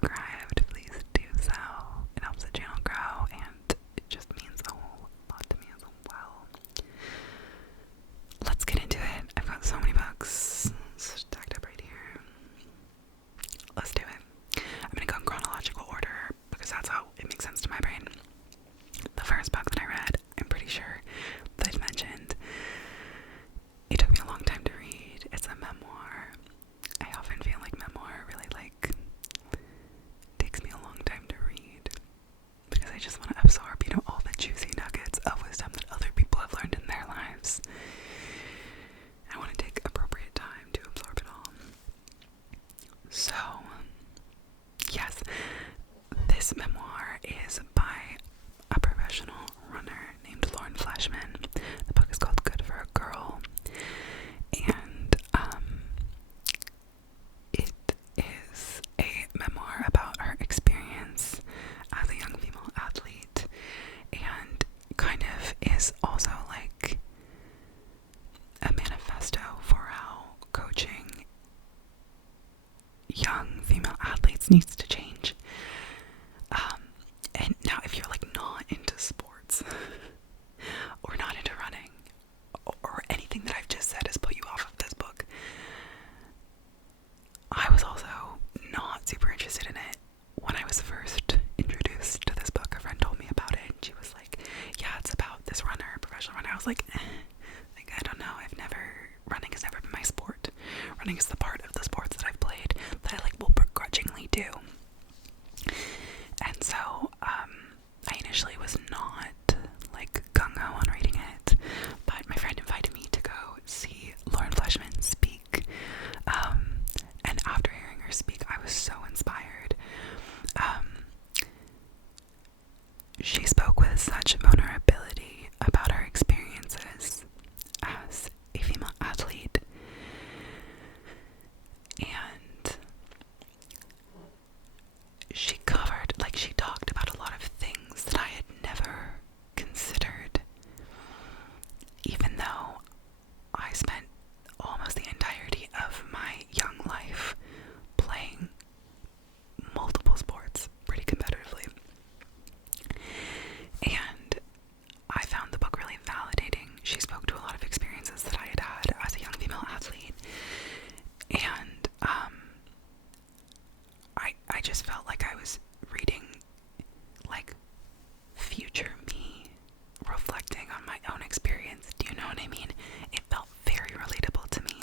subscribed, please do so. It helps the channel grow, and it just means a whole lot to me as well. Let's get into it. I've got so many books stacked up right here. Let's do it. I'm gonna go in chronological order because that's how it makes sense to my brain. The first book that I read, I'm pretty sure that I've mentioned. It took me a long time to read. It's a memoir. I often feel like memoir really takes me a long time to read because I just want to absorb, all the juicy nuggets of wisdom that other people have learned in their lives. I want to take appropriate time to absorb it all. So, yes, this memoir is by a professional runner named Fleshman. The book is called Good for a Girl, and it is a memoir about her experience as a young female athlete, and kind of is also like a manifesto for how coaching young female athletes needs to change. And now if you're not into sports or not into running or anything that I've just said has put you off of this book, I was also not super interested in it when I was first introduced to this book. A friend told me about it and she was like, yeah, it's about this runner, professional runner. I was like, I don't know, running has never been my sport. Running is the part of the sports that I've played that I will begrudgingly do. And so, I initially was not gung-ho on reading it, but my friend invited me to go see Fleshman speak, and after hearing her speak, I was so inspired. She spoke with such vulnerability about her experiences as a female athlete, and she talked about a lot of things that I had never considered, even though I spent almost the entirety of my young life playing multiple sports pretty competitively. And I found the book really validating. She spoke to a lot of experiences that I had had as a young female athlete, and I just felt like I was reading future me reflecting on my own experience. Do you know what I mean? It felt very relatable to me.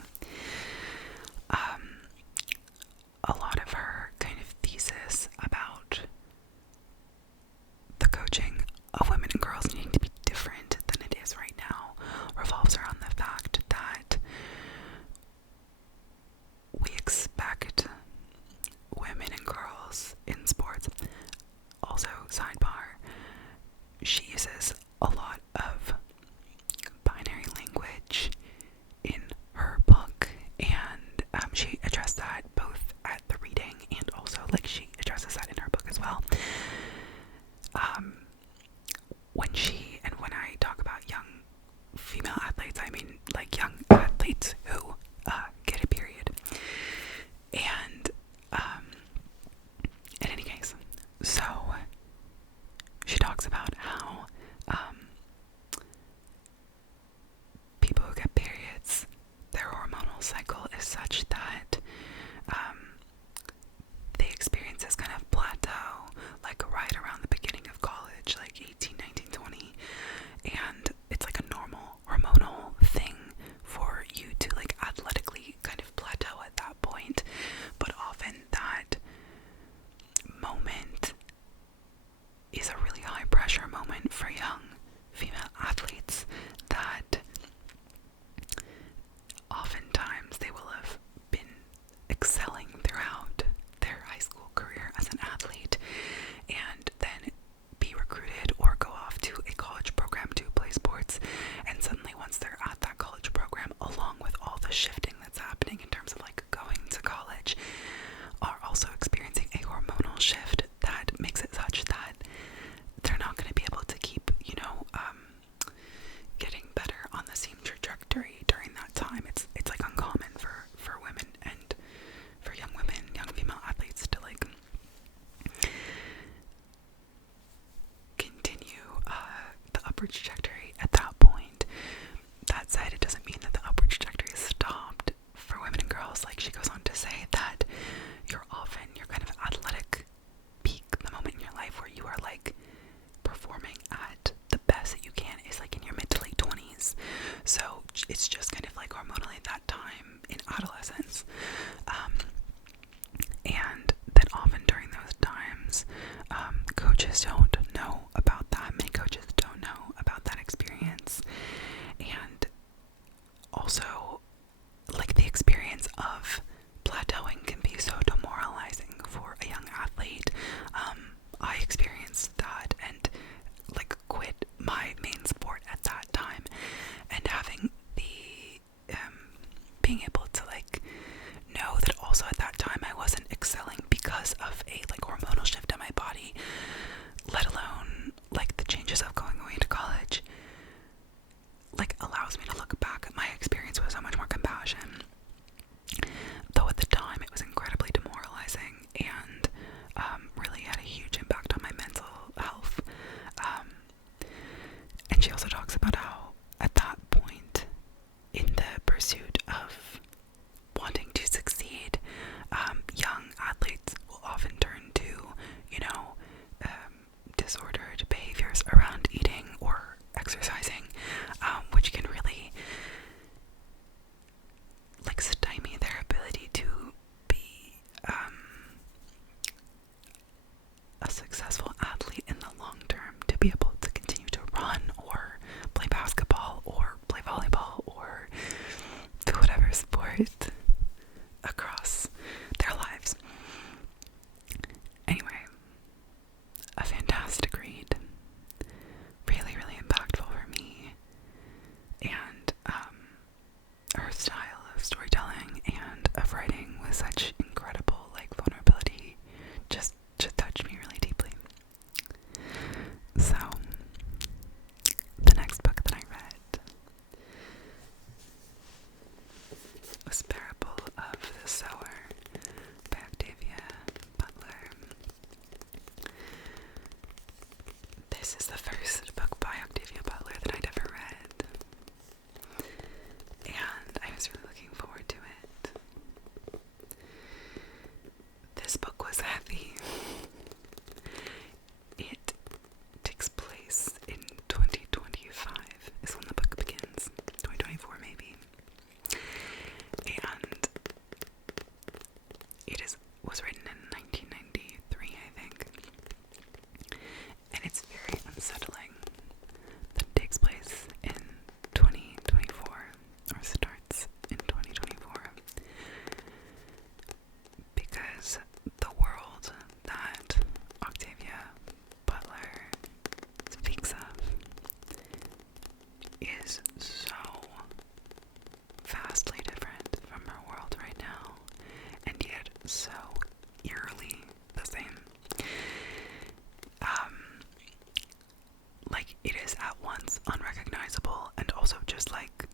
A lot of her kind of thesis about the coaching of women and girls needing to be different than it is right now revolves around the fact that we expect women and girls in sports. Also, sidebar, she uses a lot of binary language in her book, and she addressed that both at the reading and also she addresses that in her book as well. When I talk about young female athletes, I mean young athletes who get a period. And in any case, so she talks about how people who get periods, their hormonal cycle is such that they experience this kind of plateau right around the beginning of college, 18, 19, 20, and it's a normal hormonal thing for you to with such incredible, like, vulnerability just touched me really deeply. So, the next book that I read was Parable of the Sower by Octavia Butler. This is the first book by Octavia Butler that I'd ever read, and I was really looking forward to it. This book was heavy. It takes place in 2025 is when the book begins. 2024 maybe. And it was written in 1993, I think. And it's very unsettling that it takes place in 2024, or starts in 2024, because the world that Octavia Butler speaks of is so vastly different from our world right now, and yet so eerily the same. Like, it is at once unrecognizable and also just like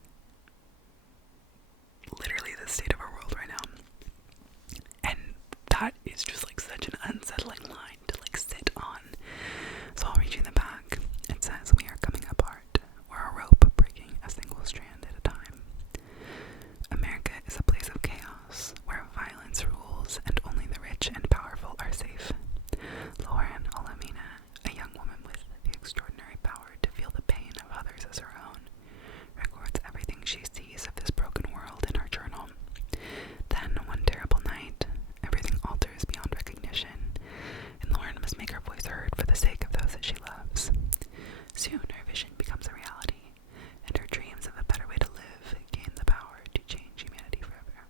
literally the state of our world right now. And that is just like such an unsettling line to like sit on. So I'll read you the back. It says, "We are coming apart. We're a rope breaking a single strand at a time. America is a place of chaos where violence rules and only the rich and powerful are safe. Lauren Olamina, a young woman with the extraordinary power to feel the pain of others as her own, records everything she sees of this broken world in her journal. Then, one terrible night, everything alters beyond recognition, and Lauren must make her voice heard for the sake of those that she loves. Soon, her vision becomes a reality, and her dreams of a better way to live gain the power to change humanity forever.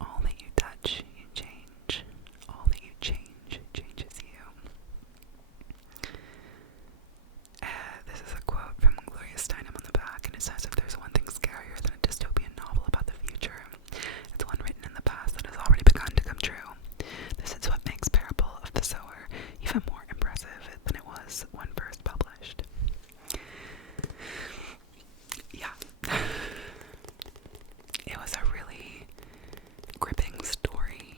All that you touch, you change. All that you change, changes you." This is a quote from Gloria Steinem on the back, and it says, "If there's one thing scarier than a dystopian novel about the future, it's one written in the past that has already begun to come true. This is what makes Parable of the Sower even more impressive than it was when first published." Yeah. It was a really gripping story.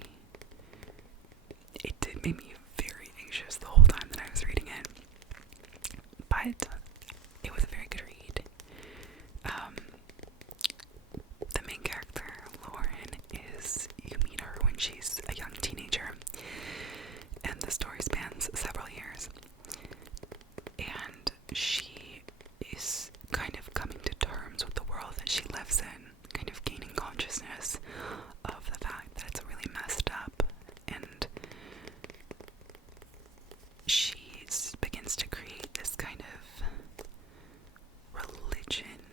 It did make me very anxious the whole time that I was reading it, but it was a very good read. The main character, Lauren, you meet her when she's a young teenager, and the story spans several years, and she is kind of coming to terms with the world that she lives in, kind of gaining consciousness of the fact that it's really messed up, and she begins to create this kind of religion-ish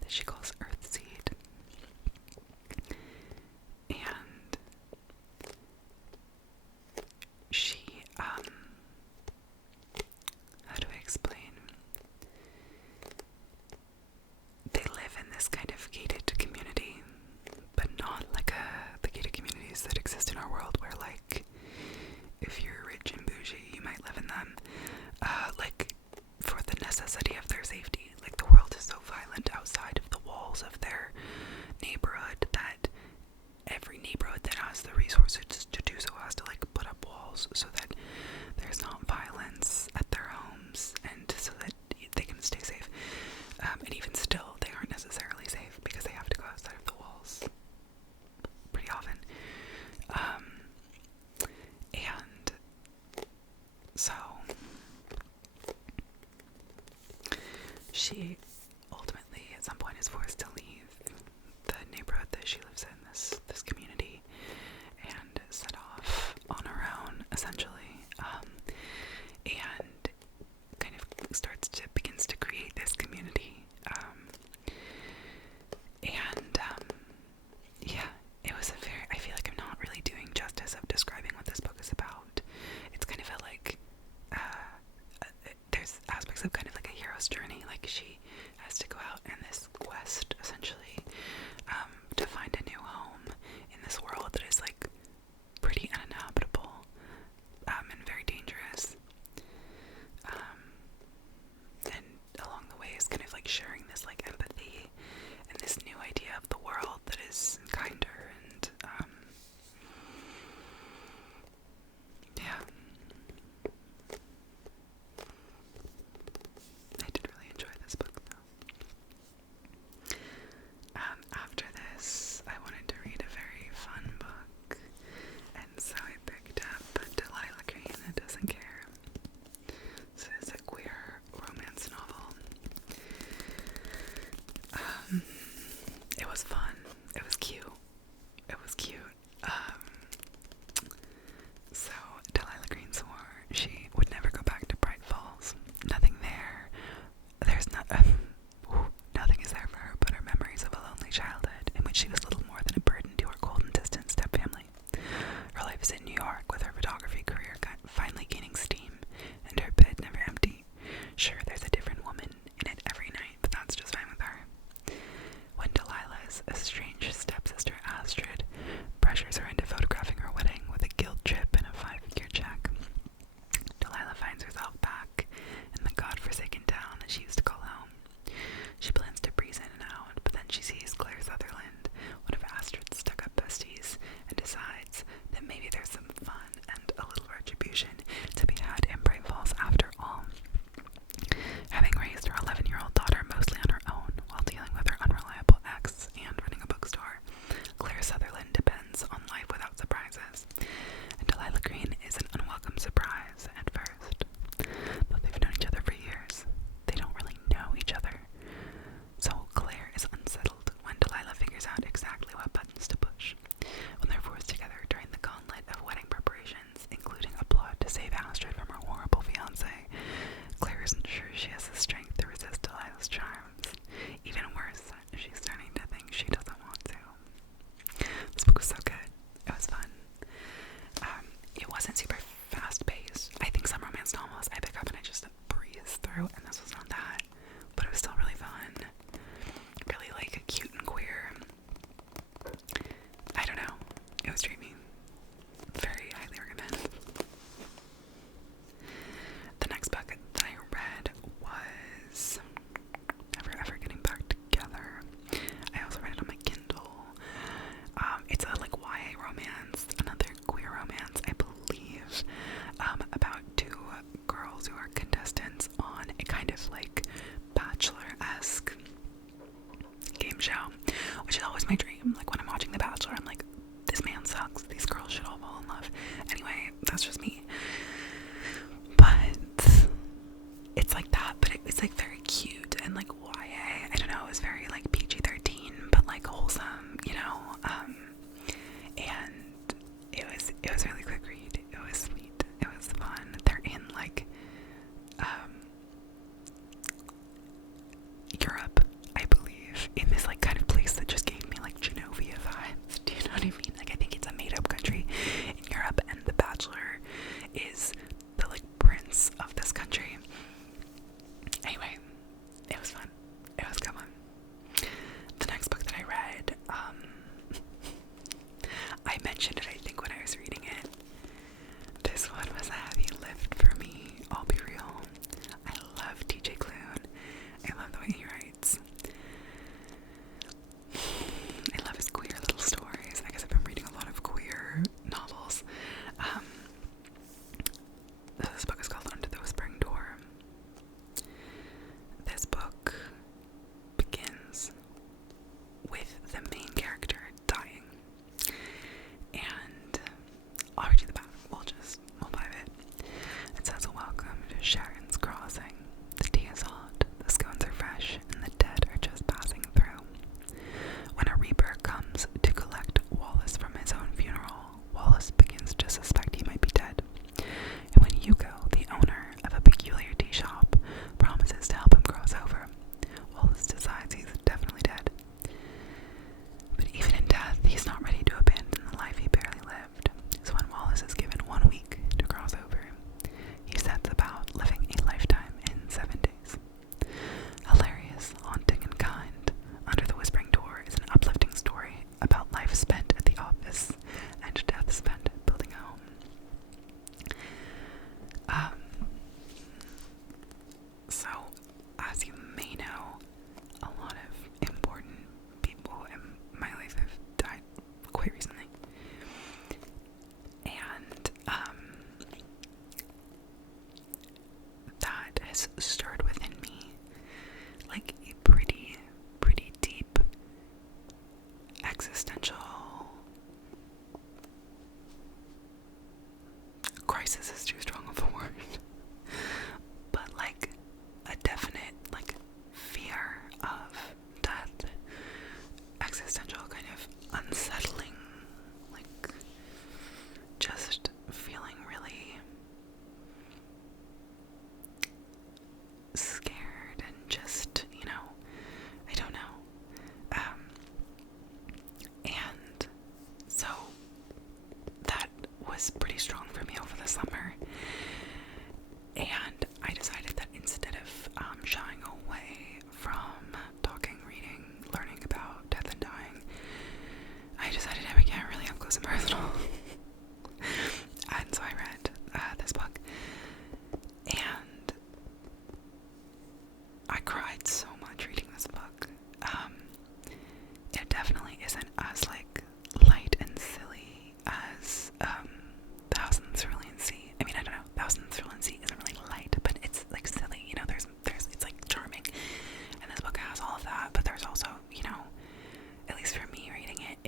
that she calls Earthseed. And she, how do I explain? They live in this kind of gated community, but not like the gated communities that exist in our world where, like, if you're rich and bougie, you might live in them, like, for the necessity of their safety. Like, the world is so violent outside of the walls of their neighborhood that every neighborhood that has the resources to do so has to, like, put up walls so that there's not violence at their homes, and so that they can stay safe. And even still, they aren't necessarily safe because they have to go outside of the walls pretty often. And so she ultimately at some point is forced to leave the neighborhood that she lives in, this community, and set off on her own, essentially, and kind of begins to create this community, yeah, it was I feel like I'm not really doing justice of describing what this book is about. It's kind of there's aspects of kind of like a hero's journey. Like, she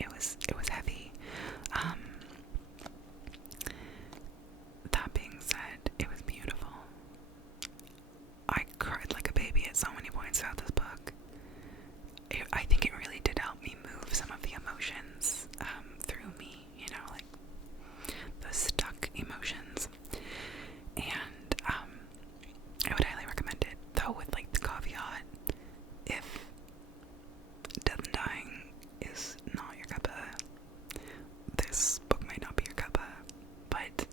it was heavy. That being said, it was beautiful. I cried like a baby at so many points throughout this book. I think it really did help me move some of the emotions through me, you know, like the stuck emotions. And I would highly recommend it, though with like the caveat, if death and dying is not your cuppa, this book might not be your cuppa, but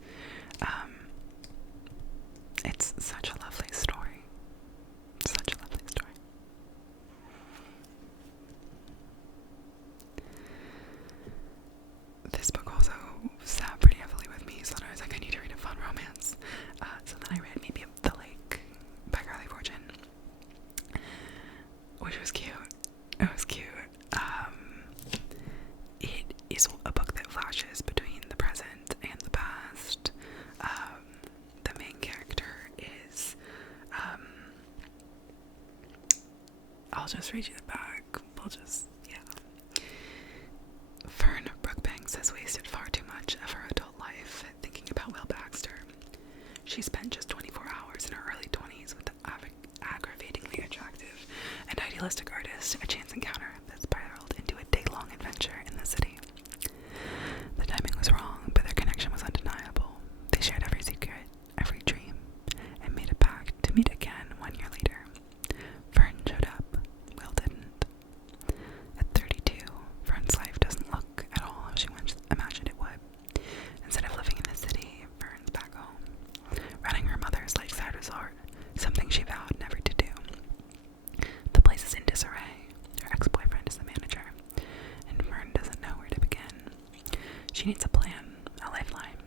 it's such a lovely story. Such a lovely story. This book also sat pretty heavily with me, so then I was like, I need to read a fun romance. So then I read Maybe Up the Lake by Carley, which was cute. It was cute. It is a book that flashes between the present and the past. The main character is, I'll just read you the back. Fern Brookbanks has wasted far too much of her adult life thinking about Will Baxter. She spent just 24 hours in her early 20s with the aggravatingly attractive and idealistic artist, a chance encounter that spiraled into a day-long adventure in the city. The timing was wrong, but their connection was undeniable. They shared every secret, every dream, and made a pact to meet again 1 year later. Fern showed up. Will didn't. At 32, Fern's life doesn't look at all how she once imagined it would. Instead of living in the city, Fern's back home, running her mother's lakeside resort, something she vowed never to do. The place is in disarray. Her ex-boyfriend is the manager, and Fern doesn't know where to begin. She needs a plan, a lifeline.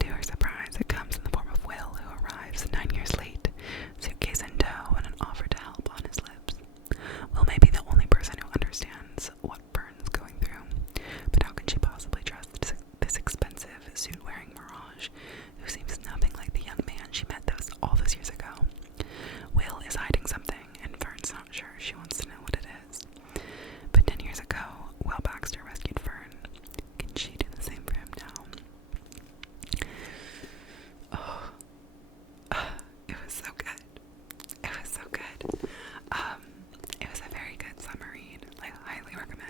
To her surprise, it comes in the form of Will, who arrives 9 years late, suitcase in tow and an offer to help on his lips. Will may be the only person who understands what Fern's going through, but how can she possibly trust this expensive, suit-wearing mirage who seems nothing like the young man she met all those years ago? Will is hiding something, and Fern's not sure she wants to know what it is. But 10 years ago, Will Baxter rescued Fern. Can she do the same for him now? Oh, it was so good. It was so good. It was a very good summer read. Like, highly recommend.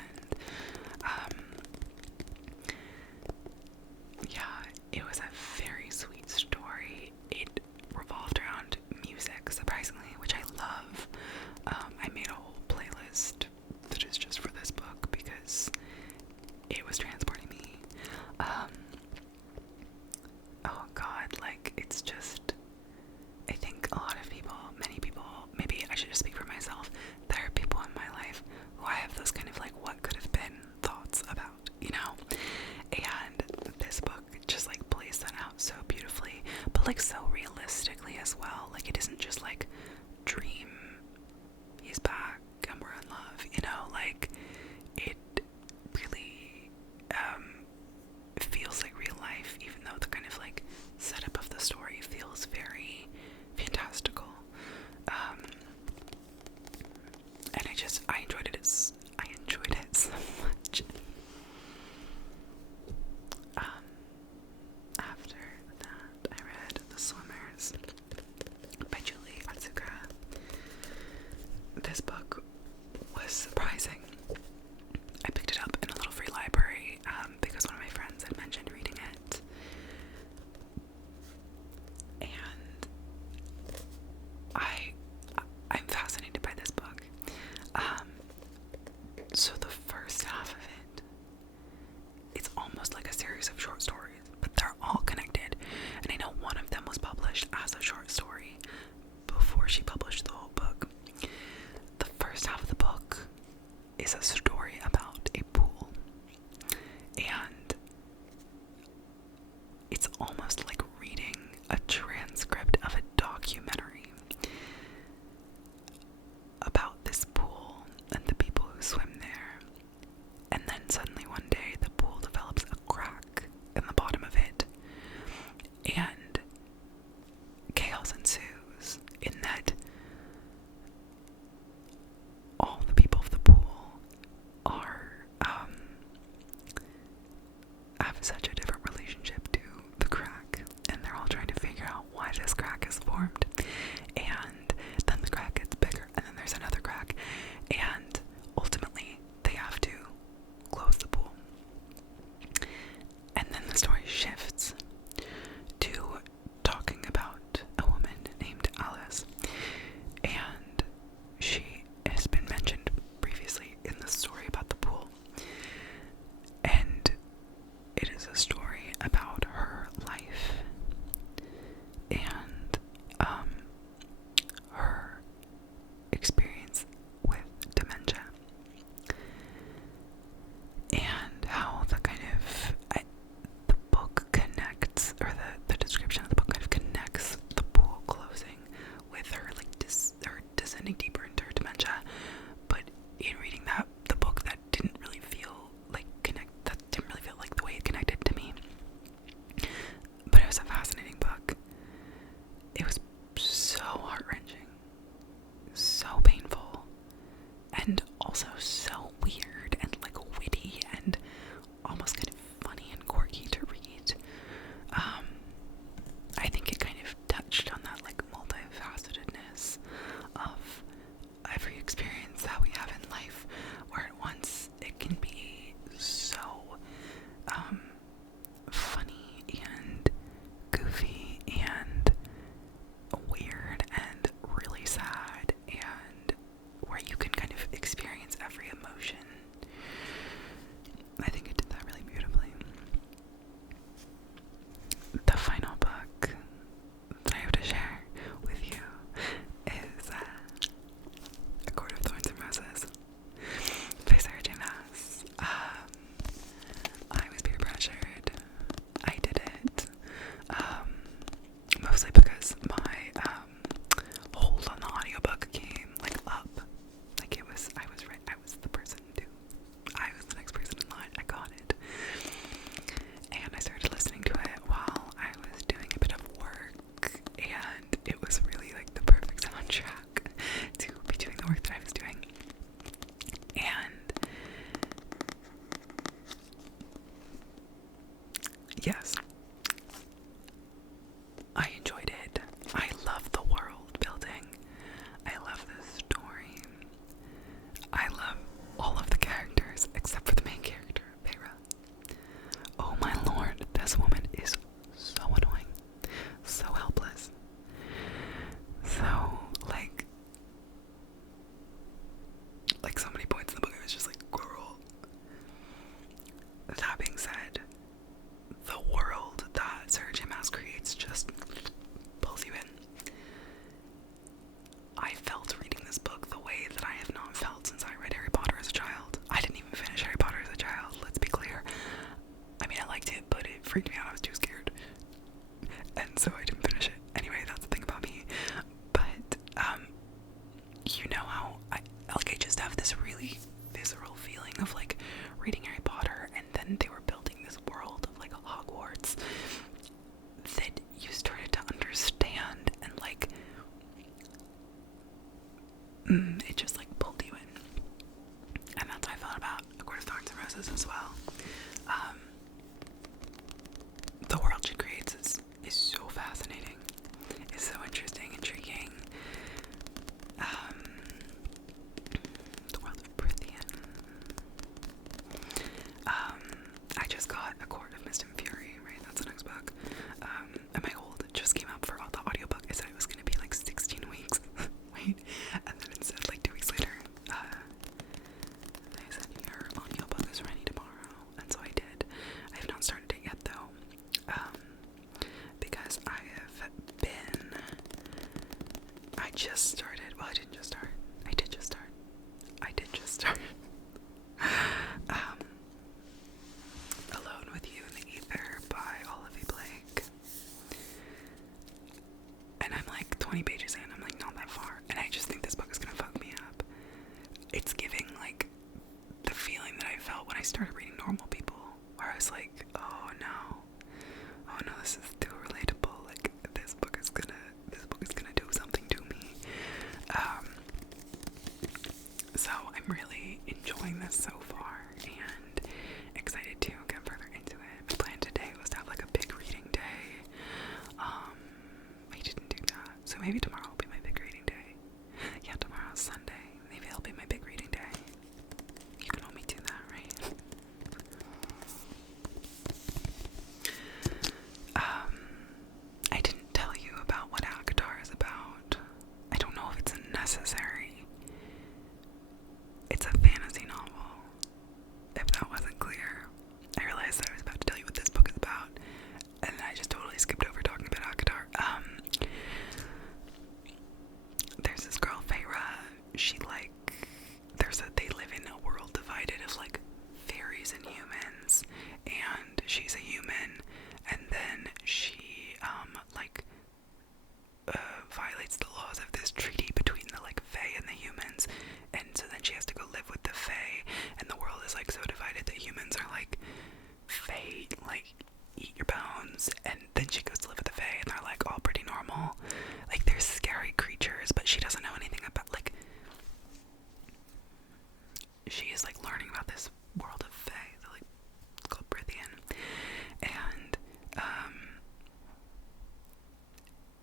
Yeah, it was a very sweet story. It revolved around music, surprisingly, which I love. I made a whole playlist that is just for this book because it was transporting me. Oh god, like, it's just, I think a lot of people, many people, maybe I should just speak for myself, there are people in my life who I have those kind of like what could have been thoughts about, you know? And this book just like plays that out so beautifully, but like so realistically as well. Like, it isn't just like dream, he's back and we're in love, you know? Like, it really feels like real life, even though the kind of like setup of the story feels very fantastical. And I enjoyed it so much. After that, I read The Swimmers by Otsuka. This book was surprising. I picked it up in a little free library because one of my friends had mentioned reading it. And I'm fascinated by this book. So the first half of it, it's almost like a series of short stories, but they're all connected. And I know one of them was published as a short story before she published the whole book. The first half of the book is a story about a pool. And it's almost like reading a transcript of a documentary about this pool and the people who swim there. And then suddenly one day the pool develops a crack in the bottom of it, and chaos ensues in that all the people of the pool are have such a different relationship to the crack, and they're all trying to figure out why this crack is formed. And then the crack gets bigger, and then there's another crack, and ultimately they have to close the pool. And then the story shifts to talking about a woman named Alice, and she has been mentioned previously in the story about the pool, and it is a story about her life and her experience with dementia, and how the kind of the book connects, or the description of the book kind of connects the pool closing with her like her descending deeper into her dementia. But in reading the book, that didn't really feel like the way it connected to me. But it was a fascinating book. It was so heart-wrenching, so painful, and also so weird and like witty and almost kind of funny and quirky to read. I think it kind of touched on that like multifacetedness of every experience that we have in life, where at once it can be so funny and goofy and weird and really sad, and where you can kind of experience every emotion. I think it did that really beautifully. The final book that I have to share with you is A Court of Thorns and Roses by Sarah J. Maas. I was peer pressured. I did it. Mostly because my hold on the audiobook came like up. Like I was the person I was the next person in line. I got it. And I started listening to it while I was doing a bit of work, and it was really like the perfect soundtrack to be doing the work that I was doing. And yes, I enjoyed it. I love the world building. I love the story. I love all of the characters except for the main character, Vera. Oh my lord, this woman is so annoying, so helpless, so like so many points in the book I was just like, girl. That being said, the world that Sarah J. Maas creates just pulls you in. I felt reading this book the way that I have not felt since I read Harry Potter as a child. I didn't even finish Harry Potter as a child, let's be clear. I mean, I liked it, but it freaked me out. I was too scared. And so I didn't finish it. Anyway, that's the thing about me. But, you know how I just have this really visceral feeling of like reading Harry Potter, and then they were building this world of like Hogwarts that you started to understand, and like it just like pulled you in. And that's how I felt about A Court of Thorns and Roses as well. The world she creates is so fascinating. It's so interesting, intriguing. The world of Prithian. I just got A Court of Mist and Fury, right? That's the next book. And my hold just came up for the audiobook. I said it was going to be like 16 weeks. Wait. And then it said like 2 weeks later, they said your audiobook is ready tomorrow. And so I did. I have not started it yet though. Because I just started. Well, I didn't just start. I did just start. Alone with You in the Ether by Olivie Blake. And I'm like 20 pages in. I'm like not that far. And I just think this book is gonna fuck me up. It's giving like the feeling that I felt when I started reading Normal People, where I was like, oh no, this is too relatable. Like this book is gonna do something to me. So I'm really enjoying this so far and excited to get further into it.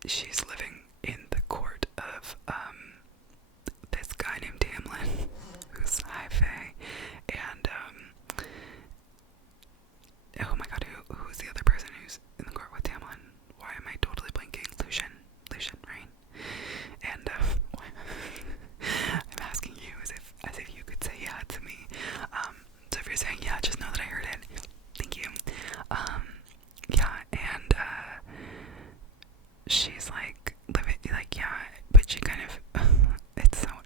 she's living in the court of this guy named Tamlin, who's high fae, and oh my god, who's the other person who's in the court with Tamlin? Why am I totally blanking? Lucian, right? And I'm asking you as if you could say yeah to me. So if you're saying yeah, just know that I heard it. Thank you. Yeah, and she's like living like, yeah, but she kind of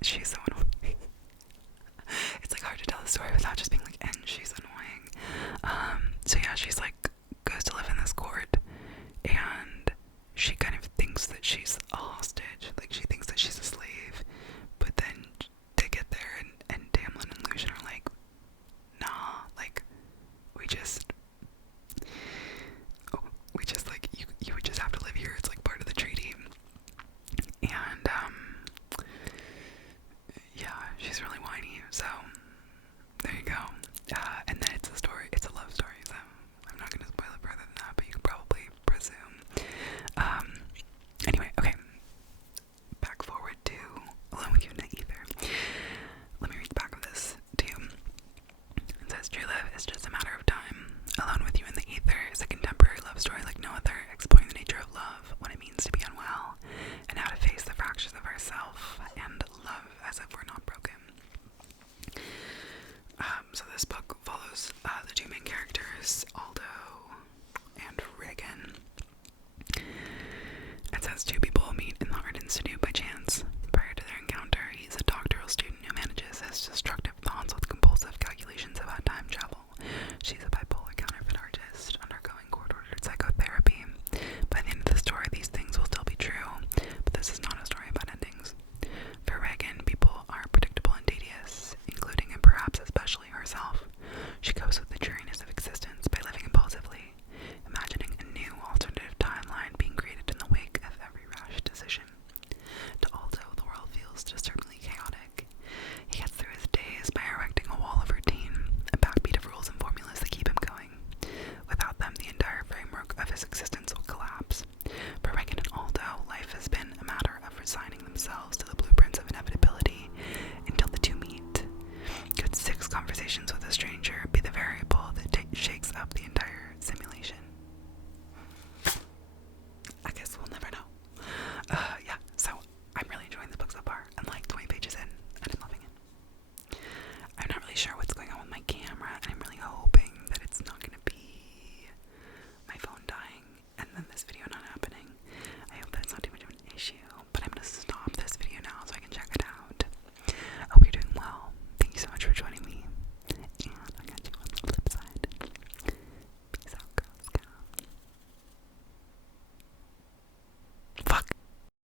she's so annoying. It's like hard to tell the story without just being like, and she's annoying. So yeah, she's like